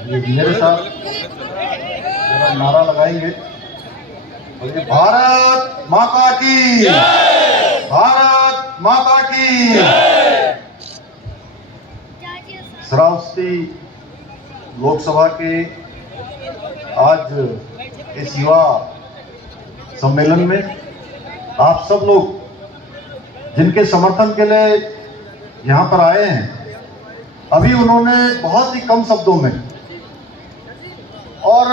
मेरे साथ नारा लगाएंगे और ये भारत माता की, भारत माता की। श्रावस्ती लोकसभा के आज इस युवा सम्मेलन में आप सब लोग जिनके समर्थन के लिए यहाँ पर आए हैं, अभी उन्होंने बहुत ही कम शब्दों में और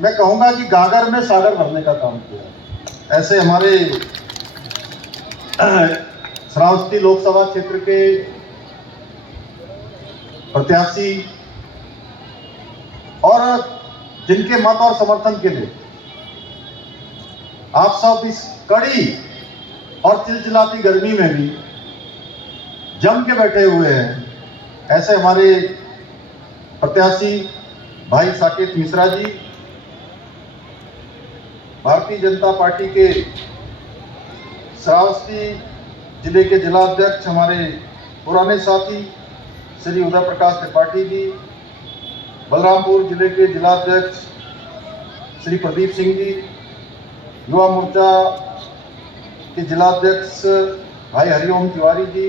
मैं कहूँगा कि गागर में सागर भरने का काम किया। ऐसे हमारे श्रावस्ती लोकसभा क्षेत्र के प्रत्याशी और जिनके मत और समर्थन के लिए आप सब इस कड़ी और चिलचिलाती गर्मी में भी जम के बैठे हुए हैं, ऐसे हमारे प्रत्याशी भाई साकेत मिश्रा जी, भारतीय जनता पार्टी के श्रावस्ती जिले के जिला अध्यक्ष, हमारे पुराने साथी श्री उदय प्रकाश त्रिपाठी जी, बलरामपुर जिले के जिला अध्यक्ष श्री प्रदीप सिंह जी, युवा मोर्चा के जिला अध्यक्ष भाई हरिओम तिवारी जी,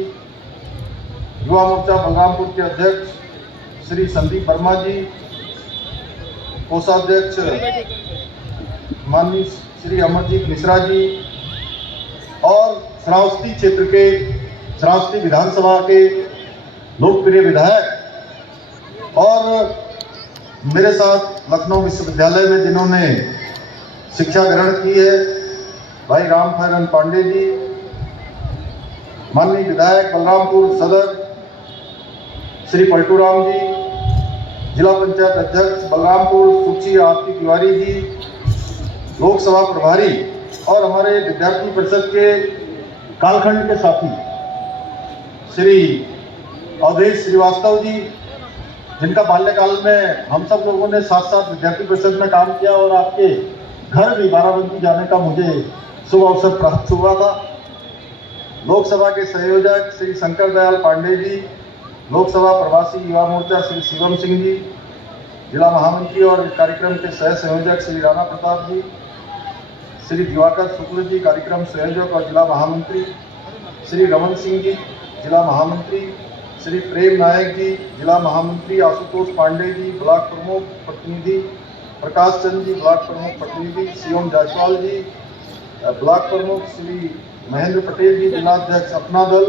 युवा मोर्चा बलरामपुर के अध्यक्ष श्री संदीप वर्मा जी, कोषाध्यक्ष माननीय श्री अमरजीत मिश्रा जी और श्रावस्ती क्षेत्र के, श्रावस्ती विधानसभा के लोकप्रिय विधायक और मेरे साथ लखनऊ विश्वविद्यालय में जिन्होंने शिक्षा ग्रहण की है, भाई राम फैरन पांडे जी, माननीय विधायक बलरामपुर सदर श्री पलटूराम जी, जिला पंचायत अध्यक्ष बलरामपुर सुची आरती तिवारी जी, लोकसभा प्रभारी और हमारे विद्यार्थी परिषद के कालखंड के साथी श्री अवधेश श्रीवास्तव जी, जिनका बाल्यकाल में हम सब लोगों ने साथ साथ विद्यार्थी परिषद में काम किया और आपके घर भी बाराबंकी जाने का मुझे शुभ अवसर प्राप्त हुआ था। लोकसभा के संयोजक श्री शंकर दयाल पांडे जी, लोकसभा प्रवासी युवा मोर्चा श्री शिवम सिंह जी, जिला महामंत्री और कार्यक्रम के सह संयोजक श्री राणा प्रताप जी, श्री दिवाकर शुक्ल जी, कार्यक्रम संयोजक और जिला महामंत्री, श्री रमन सिंह जी, जिला महामंत्री, श्री प्रेम नायक जी, जिला महामंत्री, आशुतोष पांडे जी, ब्लॉक प्रमुख प्रतिनिधि, प्रकाश चंद जी, ब्लॉक प्रमुख प्रतिनिधि, शिवम जायसवाल जी, ब्लॉक प्रमुख श्री महेंद्र पटेल जी, जिला अध्यक्ष अपना दल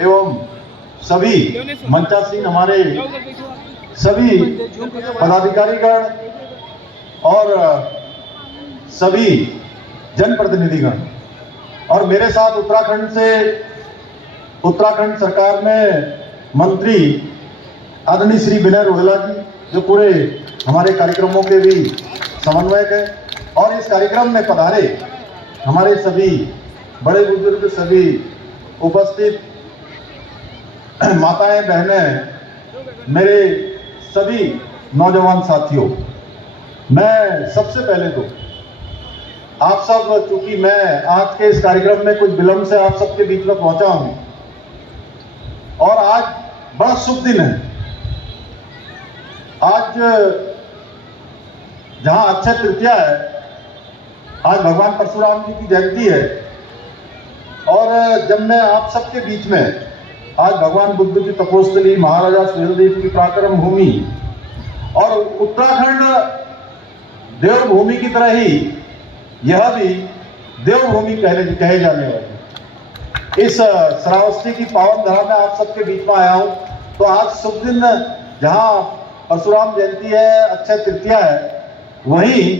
एवं सभी मंचासीन हमारे सभी पदाधिकारीगण और सभी जनप्रतिनिधिगण और मेरे साथ उत्तराखंड सरकार में मंत्री आदरणीय श्री विनय रोहेला जी, जो पूरे हमारे कार्यक्रमों के भी समन्वयक है और इस कार्यक्रम में पधारे हमारे सभी बड़े बुजुर्ग, सभी उपस्थित माताएं, बहनें, मेरे सभी नौजवान साथियों, मैं सबसे पहले तो आप सब, चूंकि मैं आज के इस कार्यक्रम में कुछ विलंब से आप सबके बीच में पहुंचा हूं और आज बड़ा शुभ दिन है। आज जहां अक्षय तृतीया है, आज भगवान परशुराम जी की जयंती है और जब मैं आप सबके बीच में आज भगवान बुद्ध की तपोस्थली, महाराजा सुहेलदेव की पराक्रम भूमि और उत्तराखंड देवभूमि की तरह ही यह भी देवभूमि कहे जाने वाली इस श्रावस्ती की पावन धरा में आप सबके बीच में आया हूं। तो आज शुभ दिन, जहां परशुराम जयंती है, अक्षय तृतीया है, वहीं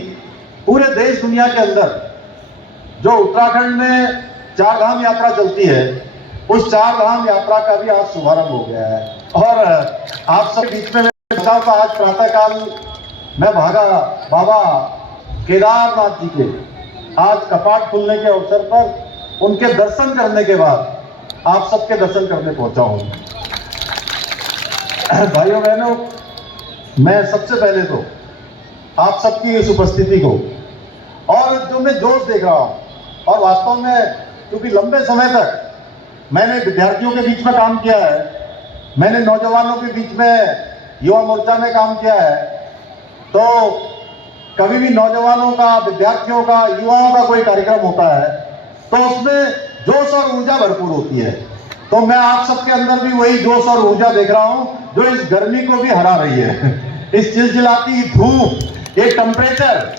पूरे देश दुनिया के अंदर जो उत्तराखंड में चार धाम यात्रा चलती है, उस चार धाम यात्रा का भी आज शुभारंभ हो गया है और आप सब बीच में आज प्रातःकाल मैं भागा बाबा केदारनाथ जी के आज कपाट खुलने के अवसर पर उनके दर्शन करने के बाद आप सबके दर्शन करने पहुंचा हूं। भाइयों बहनों, मैं सबसे पहले तो आप सबकी इस उपस्थिति को और जो मैं जोश देख रहा हूं और वास्तव में क्योंकि लंबे समय तक मैंने विद्यार्थियों के बीच में काम किया है, मैंने नौजवानों के बीच में युवा मोर्चा में काम किया है, तो कभी भी नौजवानों का, विद्यार्थियों का, युवाओं का कोई कार्यक्रम होता है तो उसमें जोश और ऊर्जा भरपूर होती है। तो मैं आप सबके अंदर भी वही जोश और ऊर्जा देख रहा हूं जो इस गर्मी को भी हरा रही है। इस चिलचिलाती धूप, ये टेम्परेचर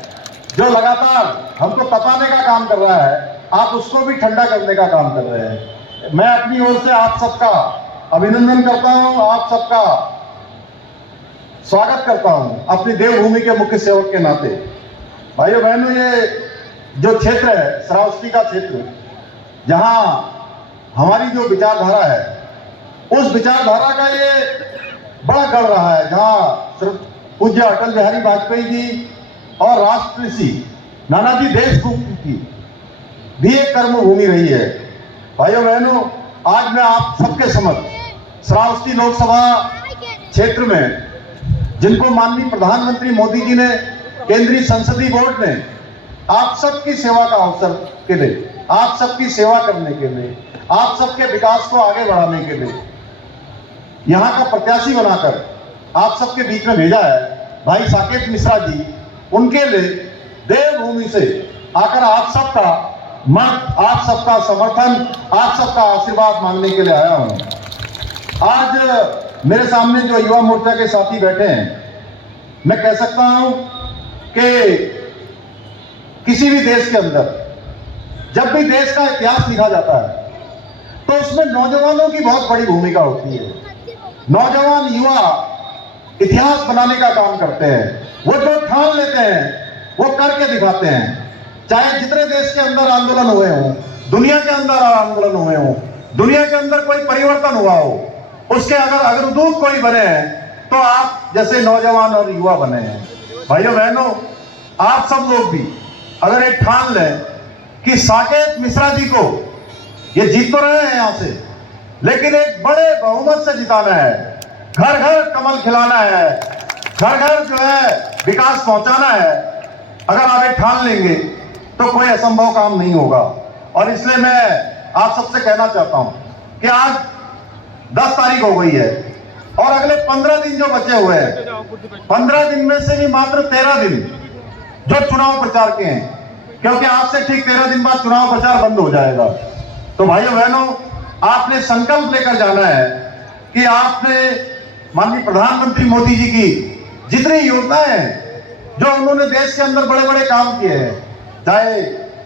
जो लगातार हमको तपाने का काम कर रहा है, आप उसको भी ठंडा करने का काम कर रहे हैं। मैं अपनी ओर से आप सबका अभिनंदन करता हूं, आप सबका स्वागत करता हूं अपनी देवभूमि के मुख्य सेवक के नाते। भाइयों बहनों, ये जो क्षेत्र है श्रावस्ती का क्षेत्र, जहां हमारी जो विचारधारा है उस विचारधारा का ये बड़ा गढ़ रहा है, जहां पूज्य अटल बिहारी वाजपेयी जी और राष्ट्रऋषि नानाजी देशमुख की भी एक कर्मभूमि रही है। भाइयों बहनों, आज मैं आप सबके समक्ष श्रावस्ती लोकसभा क्षेत्र में, जिनको माननीय प्रधानमंत्री मोदी जी ने, केंद्रीय संसदीय बोर्ड ने आप सबकी सेवा का अवसर के लिए, आप सबकी सेवा करने के लिए, आप सबके विकास को आगे बढ़ाने के लिए यहाँ का प्रत्याशी बनाकर आप सबके बीच में भेजा है भाई साकेत मिश्रा जी। उनके लिए देवभूमि से आकर आप सबका मत, आप सबका समर्थन, आप सबका आशीर्वाद मांगने के लिए आया हूं। आज मेरे सामने जो युवा मोर्चा के साथी बैठे हैं, मैं कह सकता हूं कि किसी भी देश के अंदर जब भी देश का इतिहास लिखा जाता है तो उसमें नौजवानों की बहुत बड़ी भूमिका होती है। नौजवान युवा इतिहास बनाने का काम करते हैं। वो जो ठान लेते हैं वो करके दिखाते हैं। चाहे जितने देश के अंदर आंदोलन हुए हों, दुनिया के अंदर आंदोलन हुए हों, दुनिया के अंदर कोई परिवर्तन हुआ हो, उसके अगर अग्रदूत कोई बने हैं तो आप जैसे नौजवान और युवा बने हैं। भाइयों बहनों, आप सब लोग भी अगर एक ठान लें कि साकेत मिश्रा जी को, ये जीत तो रहे हैं यहां से, लेकिन एक बड़े बहुमत से जिताना है, घर घर कमल खिलाना है, घर घर जो है विकास पहुंचाना है, अगर आप एक ठान लेंगे तो कोई असंभव काम नहीं होगा। और इसलिए मैं आप सबसे कहना चाहता हूं कि आज 10 तारीख हो गई है और अगले 15 दिन जो बचे हुए हैं, 15 दिन में से भी मात्र 13 दिन जो चुनाव प्रचार के हैं, क्योंकि आज से ठीक 13 दिन बाद चुनाव प्रचार बंद हो जाएगा। तो भाइयों बहनों, आपने संकल्प लेकर जाना है कि आपने माननीय प्रधानमंत्री मोदी जी की जितनी योजनाएं हैं, जो उन्होंने देश के अंदर बड़े बड़े काम किए हैं, चाहे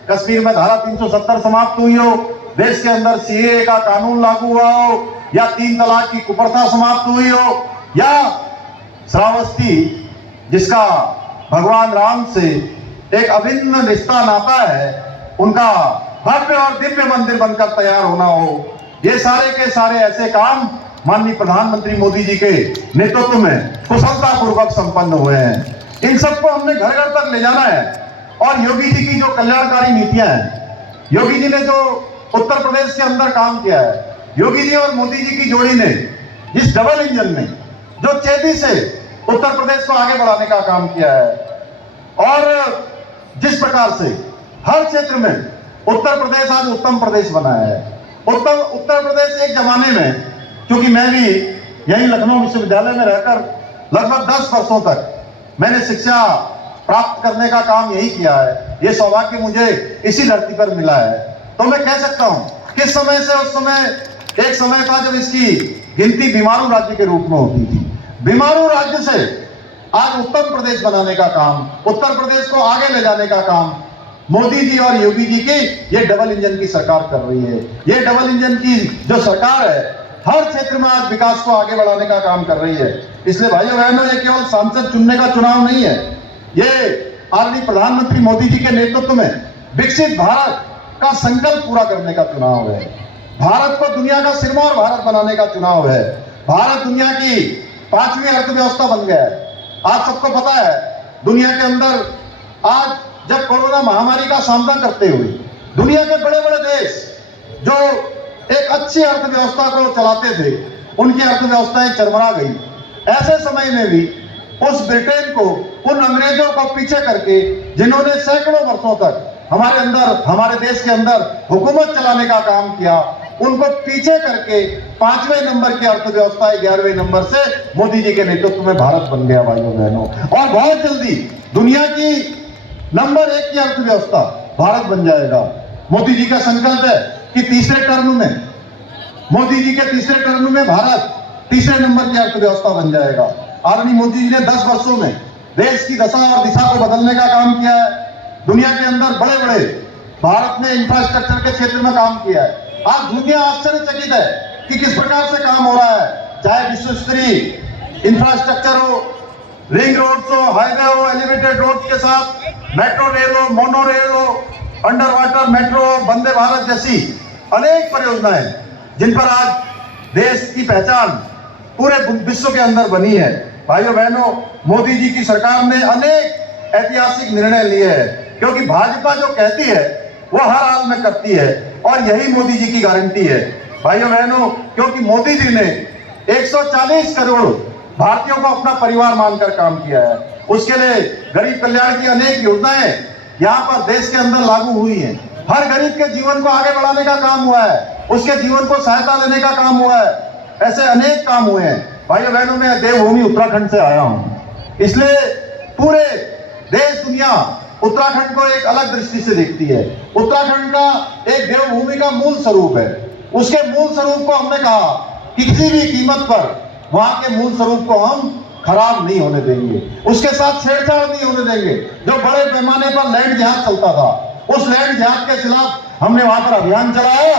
कश्मीर में धारा 370 समाप्त हुई हो, देश के अंदर सीएए का कानून लागू हुआ हो, या 3 तलाक की कुप्रथा समाप्त हुई हो, या श्रावस्ती जिसका भगवान राम से एक अभिन्न रिश्ता नाता है, उनका भव्य और दिव्य मंदिर बनकर तैयार होना हो, ये सारे के सारे ऐसे काम माननीय प्रधानमंत्री मोदी जी के नेतृत्व में कुशलतापूर्वक संपन्न हुए हैं। इन सबको हमने घर घर तक ले जाना है। और योगी जी की जो कल्याणकारी नीतियां हैं, योगी जी ने जो उत्तर प्रदेश के अंदर काम किया है, योगी जी और मोदी जी की जोड़ी ने जिस डबल इंजन में जो तेजी से उत्तर प्रदेश को आगे बढ़ाने का काम किया है, और जिस प्रकार से हर क्षेत्र में उत्तर प्रदेश आज उत्तम प्रदेश बना है। उत्तर प्रदेश एक जमाने में, क्योंकि मैं भी यही लखनऊ विश्वविद्यालय में रहकर लगभग 10 वर्षों तक मैंने शिक्षा प्राप्त करने का काम यही किया है, ये सौभाग्य मुझे इसी धरती पर मिला है। तो मैं कह सकता हूं किस समय से उस समय एक समय था जब इसकी गिनती बीमारू राज्य के रूप में होती थी। बीमारू राज्य से आज उत्तम प्रदेश बनाने का काम, उत्तर प्रदेश को आगे ले जाने का काम मोदी जी और योगी जी की ये डबल इंजन की सरकार कर रही है। ये डबल इंजन की जो सरकार है, हर क्षेत्र में आज विकास को आगे बढ़ाने का काम कर रही है। इसलिए भाइयों बहनों, ये केवल सांसद चुनने का चुनाव नहीं है, ये आदरणीय प्रधानमंत्री मोदी जी के नेतृत्व में विकसित भारत का संकल्प पूरा करने का चुनाव है। भारत को दुनिया का सिरमौर भारत बनाने का चुनाव है। भारत दुनिया की 5वीं अर्थव्यवस्था बन गया है। आप सबको पता है, दुनिया के अंदर आज जब कोरोना महामारी का सामना करते हुए दुनिया के बड़े बड़े देश जो एक अच्छी अर्थव्यवस्था को चलाते थे, उनकी अर्थव्यवस्थाएं चरमरा गई। ऐसे समय में भी उस ब्रिटेन को, उन अंग्रेजों को पीछे करके, जिन्होंने सैकड़ों वर्षों तक हमारे देश के अंदर हुकूमत चलाने का काम किया, उनको पीछे करके 5वें नंबर की अर्थव्यवस्था 11वें नंबर से मोदी जी के नेतृत्व में भारत बन गया भाइयों बहनों। और बहुत जल्दी दुनिया की नंबर 1 की अर्थव्यवस्था भारत बन जाएगा। मोदी जी का संकल्प है कि तीसरे टर्म में, मोदी जी के तीसरे टर्म में भारत तीसरे नंबर की अर्थव्यवस्था बन जाएगा। आदरणीय मोदी जी ने 10 वर्षों में देश की दशा और दिशा को बदलने का काम किया है। दुनिया के अंदर बड़े बड़े भारत ने इंफ्रास्ट्रक्चर के क्षेत्र में काम किया है। आज दुनिया आश्चर्यचकित है कि किस प्रकार से काम हो रहा है, चाहे विश्व स्तरीय इंफ्रास्ट्रक्चर हो, रिंग रोड्स हो, हाईवे हो, एलिवेटेड रोड्स के साथ मेट्रो रेल हो, मोनो रेल हो, under water metro, Vande Bharat जैसी अनेक परियोजनाएं जिन पर आज देश की पहचान पूरे विश्व के अंदर बनी है। भाइयों बहनों, मोदी जी की सरकार ने अनेक ऐतिहासिक निर्णय लिए हैं, क्योंकि भाजपा जो कहती है वो हर हाल में करती है, और यही मोदी जी की गारंटी है। भाइयों बहनों, क्योंकि मोदी जी ने 140 करोड़ भारतीयों को अपना परिवार मानकर काम किया है। उसके लिए गरीब कल्याण की अनेक योजनाएं यहाँ पर देश के अंदर लागू हुई हैं। हर गरीब के जीवन को आगे बढ़ाने का काम हुआ है, उसके जीवन को सहायता देने का काम हुआ है। ऐसे अनेक काम हुए हैं। भाइयों बहनों, मैं देवभूमि उत्तराखंड से आया हूं, इसलिए पूरे देश दुनिया उत्तराखंड को एक अलग दृष्टि से देखती है। उत्तराखंड का एक देवभूमि का मूल स्वरूप है। उसके मूल स्वरूप को हमने कहा कि किसी भी कीमत पर वहां के मूल स्वरूप को हम खराब नहीं होने देंगे, उसके साथ छेड़छाड़ नहीं होने देंगे। जो बड़े पैमाने पर लैंड जिहाद चलता था, उस लैंड जिहाद के खिलाफ हमने वहां पर अभियान चलाया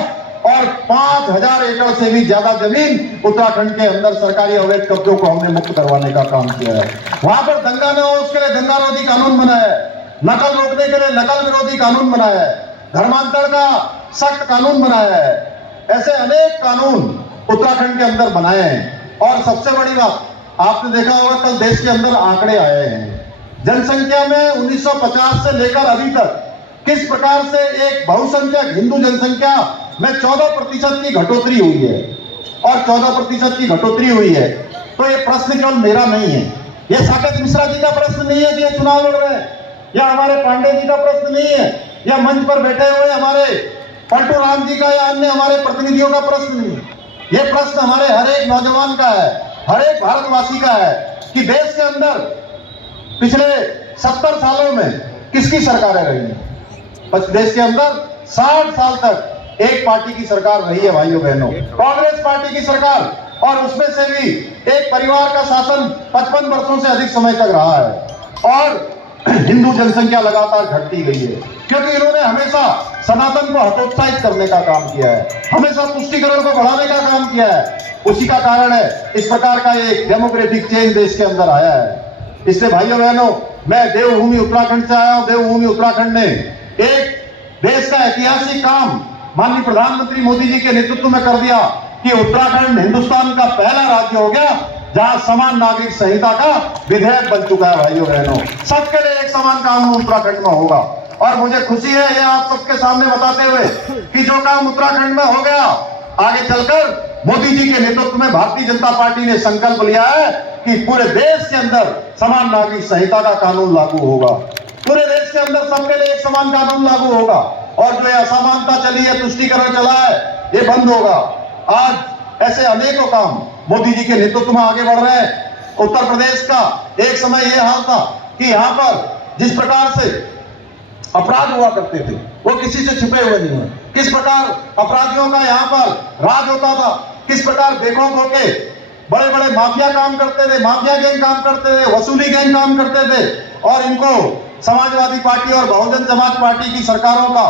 और 5000 एकड़ से भी ज्यादा जमीन उत्तराखंड के अंदर सरकारी अवैध कब्जों को हमने मुक्त करवाने का काम किया है। वहां पर दंगा न हो उसके लिए दंगा विरोधी कानून बनाया है, नकल रोकने के लिए नकल विरोधी कानून बनाया है, धर्मांतरण का सख्त कानून बनाया है। ऐसे अनेक कानून उत्तराखंड के अंदर बनाए हैं। और सबसे बड़ी बात, आपने देखा होगा कल देश के अंदर आंकड़े आए हैं, जनसंख्या में 1950 से लेकर अभी तक किस प्रकार से एक बहुसंख्यक हिंदू जनसंख्या में 14% की घटोतरी हुई है। और 14% की घटोतरी हुई है तो ये प्रश्न केवल मेरा नहीं है, ये साकेत मिश्रा जी का प्रश्न नहीं है कि ये चुनाव लड़ रहे हैं, या हमारे पांडे जी का प्रश्न नहीं है, या मंच पर बैठे हुए हमारे पलटू राम जी का या अन्य हमारे प्रतिनिधियों का प्रश्न नहीं है। ये प्रश्न हमारे हर एक नौजवान का है, हर एक भारतवासी का है कि देश के अंदर पिछले 70 सालों में किसकी सरकारें रही हैं। देश के अंदर 60 साल तक एक पार्टी की सरकार रही है भाइयों बहनों, कांग्रेस पार्टी की सरकार, और उसमें से भी एक परिवार का शासन 55 वर्षों से अधिक समय तक रहा है। और हिंदू जनसंख्या लगातार घटती गई है, क्योंकि इन्होंने हमेशा सनातन को हतोत्साहित करने का काम किया है, हमेशा तुष्टीकरण को बढ़ाने का काम किया है। उसी का कारण है इस प्रकार का एक डेमोक्रेटिक चेंज देश के अंदर आया है। इसलिए भाइयों बहनों, मैं देवभूमि उत्तराखंड से आया हूं। देवभूमि उत्तराखंड ने एक देश का ऐतिहासिक काम माननीय प्रधानमंत्री मोदी जी के नेतृत्व में कर दिया कि उत्तराखंड हिंदुस्तान का पहला राज्य हो गया जहां समान नागरिक संहिता का विधेयक बन चुका है। भाइयों बहनों, सबके लिए एक समान कानून उत्तराखंड में होगा। और मुझे खुशी है ये आप सबके सामने बताते हुए कि जो काम उत्तराखंड में हो गया, आगे चलकर मोदी जी के नेतृत्व में भारतीय जनता पार्टी ने संकल्प लिया है कि पूरे देश के अंदर समान नागरिक संहिता का कानून लागू होगा। पूरे देश के अंदर सबके लिए एक समान कानून लागू होगा, और जो असमानता चली है, तुष्टीकरण चला है, ये बंद होगा। आज ऐसे अनेकों काम मोदी जी के नेतृत्व में आगे बढ़ रहे हैं। उत्तर प्रदेश का एक समय यह हाल था कि यहाँ पर जिस प्रकार से अपराध हुआ करते थे वो किसी से छुपे हुए नहीं हुए, किस प्रकार अपराधियों का यहाँ पर राज होता था, किस प्रकार बेखौफ होके बड़े बड़े माफिया काम करते थे, माफिया गैंग काम करते थे, वसूली गैंग काम करते थे, और इनको समाजवादी पार्टी और बहुजन समाज पार्टी की सरकारों का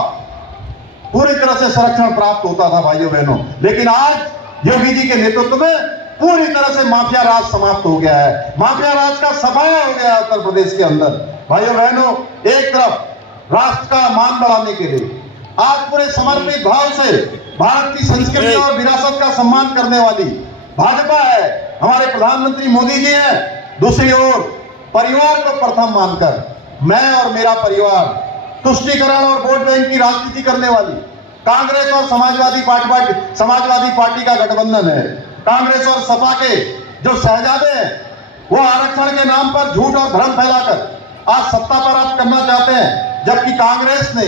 पूरी तरह से संरक्षण प्राप्त होता था भाइयों बहनों। लेकिन आज योगी जी के नेतृत्व में पूरी तरह से माफिया राज समाप्त हो गया है, माफिया राज का सफाया हो गया है उत्तर प्रदेश के अंदर। भाइयों बहनों, एक तरफ राष्ट्र का मान बढ़ाने के लिए आज पूरे समर्पित भाव से भारत की संस्कृति और विरासत का सम्मान करने वाली भाजपा है, हमारे प्रधानमंत्री मोदी जी हैं। दूसरी ओर परिवार को प्रथम मानकर मैं और मेरा परिवार तुष्टीकरण और वोट बैंक की राजनीति करने वाली कांग्रेस और समाजवादी पार्टी का गठबंधन है। कांग्रेस और सपा के जो शहजादे हैं वो आरक्षण के नाम पर झूठ और भ्रम फैलाकर आज सत्ता पर आप करना चाहते हैं, जबकि कांग्रेस ने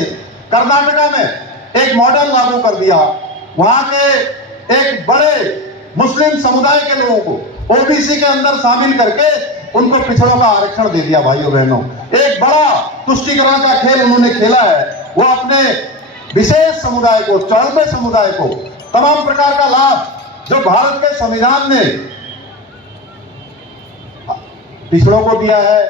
कर्नाटका में एक मॉडल लागू कर दिया वहां के एक बड़े मुस्लिम समुदाय के लोगों को ओबीसी के अंदर शामिल करके उनको पिछड़ों का आरक्षण दे दिया। भाइयों बहनों, एक बड़ा तुष्टीकरण का खेल उन्होंने खेला है। वो अपने विशेष समुदाय को, चौथे समुदाय को तमाम प्रकार का लाभ जो भारत के संविधान ने पिछड़ों को दिया है,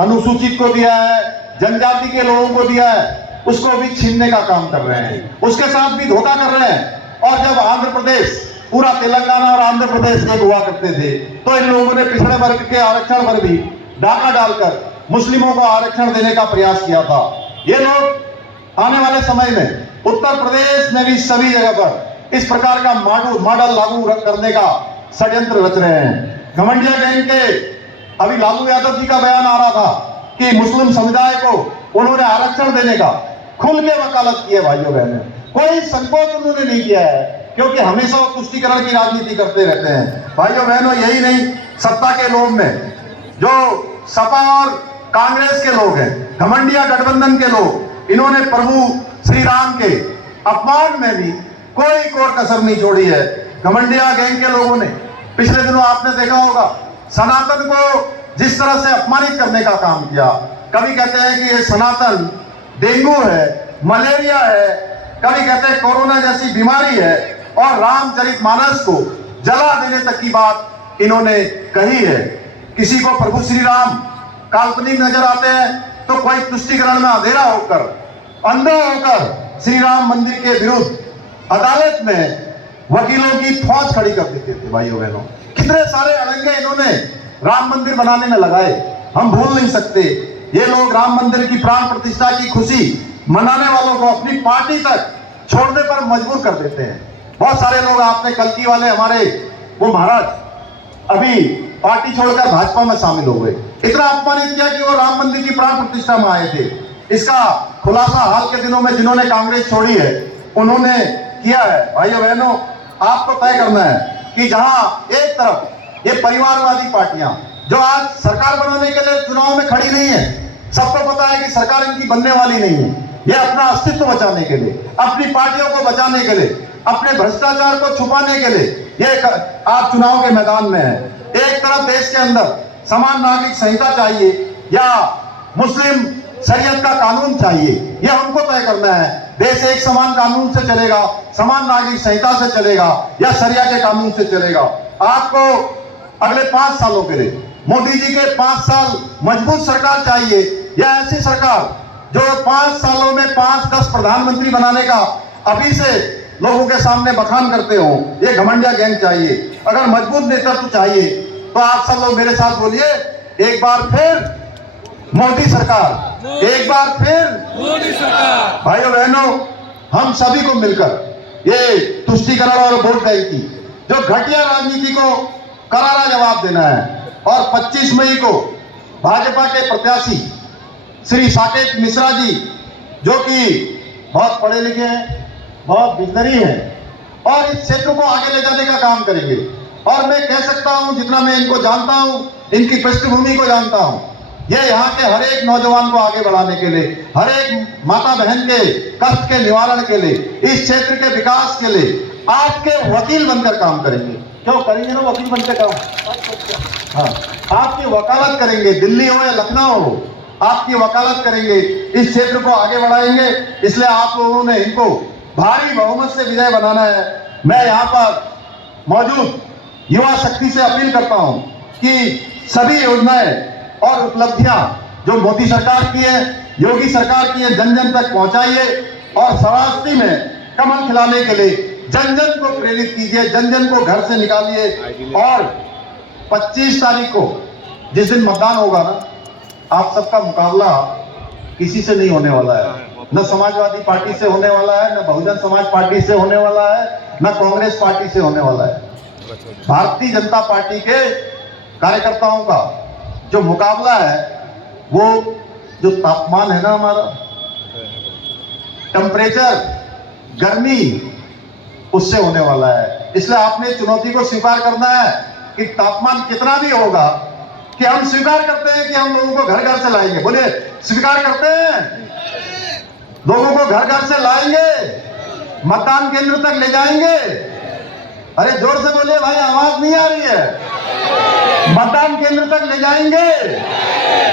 अनुसूचित को दिया है, जनजाति के लोगों को दिया है, उसको भी छीनने का काम कर रहे हैं, उसके साथ भी धोखा कर रहे हैं। और जब आंध्र प्रदेश, पूरा तेलंगाना और आंध्र प्रदेश एक हुआ करते थे, तो इन लोगों ने पिछड़े वर्ग के आरक्षण पर भी डाका डालकर मुस्लिमों को आरक्षण देने का प्रयास किया था। ये लोग आने वाले समय में उत्तर प्रदेश में भी सभी जगह पर इस प्रकार का मॉडल लागू करने का षड्यंत्र रच रहे हैं। घमंडिया गैंग के अभी लालू यादव जी का बयान आ रहा था कि मुस्लिम समुदाय को उन्होंने आरक्षण देने का खुल के वकालत की है। भाइयों बहनों, कोई संकोच उन्होंने नहीं किया है, क्योंकि हमेशा वो तुष्टीकरण की राजनीति करते रहते हैं। भाइयों बहनों, यही नहीं, सत्ता के लोभ में जो सपा और कांग्रेस के लोग हैं, घमंडिया गठबंधन के लोग, इन्होंने प्रभु श्री राम के अपमान में भी कोई कोर कसर नहीं छोड़ी है। घमंडिया गैंग के लोगों ने पिछले दिनों आपने देखा होगा, सनातन को जिस तरह से अपमानित करने का काम किया। कभी कहते हैं कि ये सनातन डेंगू है, मलेरिया है, कभी कहते हैं कोरोना जैसी बीमारी है, और रामचरितमानस को जला देने तक की बात इन्होंने कही है। किसी को प्रभु श्री राम काल्पनिक नजर आते हैं तो कोई तुष्टीकरण में अंधेरा होकर, अंधे होकर श्री राम मंदिर के विरुद्ध अदालत में वकीलों की फौज खड़ी कर देते थे। भाइयों बहनों, कितने सारे अड़ंगे इन्होंने राम मंदिर बनाने में लगाए, हम भूल नहीं सकते। ये लोग राम मंदिर की प्राण प्रतिष्ठा की खुशी मनाने वालों को अपनी पार्टी तक छोड़ने पर मजबूर कर देते हैं। बहुत सारे लोग, आपने कल्की वाले हमारे वो महाराज अभी पार्टी छोड़कर भाजपा में शामिल हो गए। इतना अपमानित किया कि वो राम मंदिर की प्राण प्रतिष्ठा में आए थे। इसका खुलासा हाल के दिनों में जिन्होंने कांग्रेस छोड़ी है उन्होंने किया है। भाइयों बहनों, आपको तय करना है कि जहां एक तरफ ये परिवारवादी पार्टियां जो आज सरकार बनाने के लिए चुनाव में खड़ी नहीं है, सबको पता है कि सरकार इनकी बनने वाली नहीं है, ये अपना अस्तित्व बचाने के लिए, अपनी पार्टियों को बचाने के लिए, अपने भ्रष्टाचार को छुपाने के लिए ये आज चुनाव के मैदान में है। एक तरफ देश के अंदर समान नागरिक संहिता चाहिए या मुस्लिम शरीयत का कानून चाहिए, ये हमको तय करना है। देश एक समान कानून से चलेगा, समान नागरिक संहिता से चलेगा या शरिया के कानून से चलेगा। आपको अगले 5 सालों के लिए मोदी जी के 5 साल मजबूत सरकार चाहिए या ऐसी सरकार जो 5 सालों में 5-10 प्रधानमंत्री बनाने का अभी से लोगों के सामने बखान करते हो, ये घमंडिया गैंग चाहिए। अगर मजबूत नेतृत्व चाहिए तो आप सब लोग मेरे साथ बोलिए, एक बार फिर मोदी सरकार, एक बार फिर मोदी सरकार। भाइयों बहनों, हम सभी को मिलकर ये तुष्टीकरण और वोट बैंक की जो घटिया राजनीति को करारा जवाब देना है। और 25 मई को भाजपा के प्रत्याशी श्री साकेत मिश्रा जी, जो कि बहुत पढ़े लिखे हैं, बहुत विजनरी हैं और इस क्षेत्र को आगे ले जाने का काम करेंगे। और मैं कह सकता हूं, जितना मैं इनको जानता हूं, इनकी पृष्ठभूमि को जानता हूं, ये यहाँ के हर एक नौजवान को आगे बढ़ाने के लिए, हर एक माता बहन के कष्ट के निवारण के लिए, इस क्षेत्र के विकास के लिए आपके वकील बनकर काम करेंगे। क्यों करेंगे ना, वकील बनकर काम, हाँ, आपकी वकालत करेंगे। दिल्ली हो या लखनऊ हो, आपकी वकालत करेंगे, इस क्षेत्र को आगे बढ़ाएंगे। इसलिए आप लोगों ने इनको भारी बहुमत से विजय बनाना है। मैं यहाँ पर मौजूद युवा शक्ति से अपील करता हूँ कि सभी योजनाएं और उपलब्धियां जो मोदी सरकार की है, योगी सरकार की है, जन जन तक पहुंचाइए और शरावती में कमल खिलाने के लिए जन जन को प्रेरित कीजिए, जन जन को घर से निकालिए। और 25 तारीख को जिस दिन मतदान होगा ना, आप सबका मुकाबला किसी से नहीं होने वाला है, न समाजवादी पार्टी से होने वाला है, न बहुजन समाज पार्टी से होने वाला है, न कांग्रेस पार्टी से होने वाला है। भारतीय जनता पार्टी के कार्यकर्ताओं का जो मुकाबला है, वो जो तापमान है ना, हमारा टेम्परेचर, गर्मी, उससे होने वाला है। इसलिए आपने चुनौती को स्वीकार करना है कि तापमान कितना भी होगा, कि हम स्वीकार करते हैं कि हम लोगों को घर घर से लाएंगे। बोलिए, स्वीकार करते हैं, लोगों को घर घर से लाएंगे, मतदान केंद्र तक ले जाएंगे। अरे जोर से बोलिए भाई, आवाज नहीं आ रही है। मतदान केंद्र तक ले जाएंगे,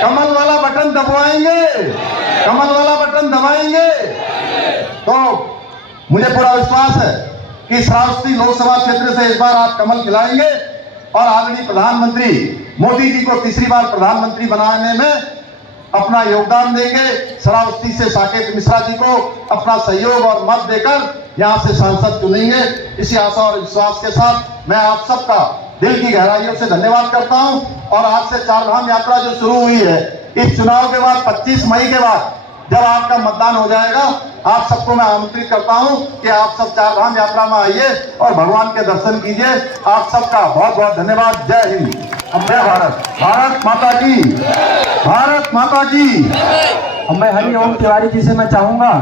कमल वाला बटन दबाएंगे, कमल वाला बटन दबाएंगे। तो मुझे पूरा विश्वास है कि श्रावस्ती लोकसभा क्षेत्र से इस बार आप कमल खिलाएंगे और आदरणीय प्रधानमंत्री मोदी जी को तीसरी बार प्रधानमंत्री बनाने में अपना योगदान देंगे। श्रावस्ती से साकेत मिश्रा जी को अपना सहयोग और मत देकर यहां से सांसद चुनेंगे। इसी आशा और विश्वास के साथ मैं आप सबका दिल की गहराइयों से धन्यवाद करता हूं। और आज से चारधाम यात्रा जो शुरू हुई है, इस चुनाव के बाद 25 मई के बाद जब आपका मतदान हो जाएगा, आप सबको मैं आमंत्रित करता हूं कि आप सब चारधाम यात्रा में आइए और भगवान के दर्शन कीजिए। आप सबका बहुत बहुत धन्यवाद। जय हिंद, जय भारत, भारत माता की, भारत माता की। मैं हरि ओम तिवारी जी से मैं चाहूंगा